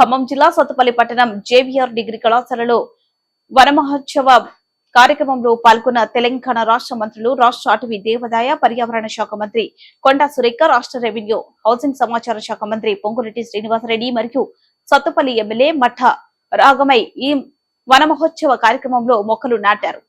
ఖమ్మం జిల్లా సత్తుపల్లి పట్టణం JVR degree కళాశాలలో వనమహోత్సవ కార్యక్రమంలో పాల్గొన్న తెలంగాణ రాష్ట్ర మంత్రులు, రాష్ట్ర అటవీ, దేవాదాయ, పర్యావరణ శాఖ మంత్రి కొండా సురేఖ, రాష్ట్ర రెవెన్యూ, హౌసింగ్, సమాచార శాఖ మంత్రి పొంగులేటి శ్రీనివాసరెడ్డి మరియు సత్తుపల్లి ఎమ్మెల్యే మఠ రాగమై ఈ వనమహోత్సవ కార్యక్రమంలో మొక్కలు నాటారు.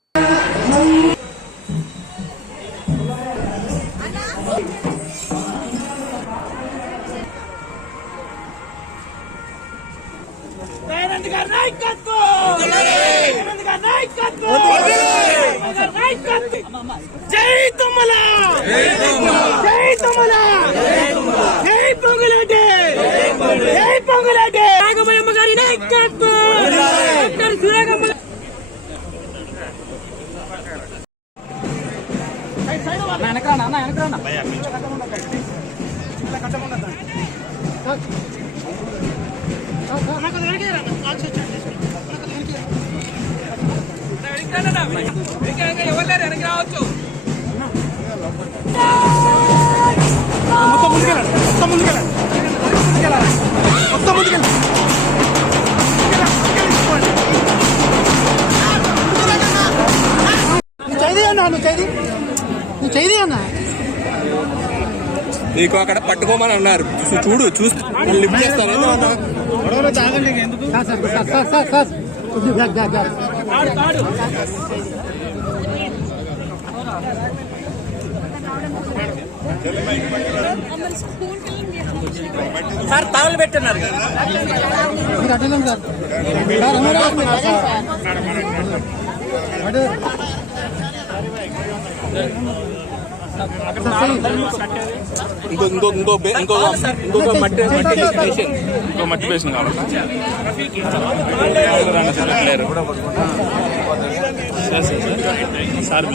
జై తుమ్మల, జై తుమ్మల, జై పొంగులేటి, జై పొంగులేటి, నాగమయ్యమ్మ గారి నాయకత్వం, డాక్టర్ సురేఖమ్మ. నీకు అక్కడ పట్టుకోమని అన్నారు, చూడు చూస్తే లిఫ్ట్ చేస్తాను. సార్ తాళాలు పెట్టన్నారు ఇంకో మట్టి బేషన్ కావాలి. సార్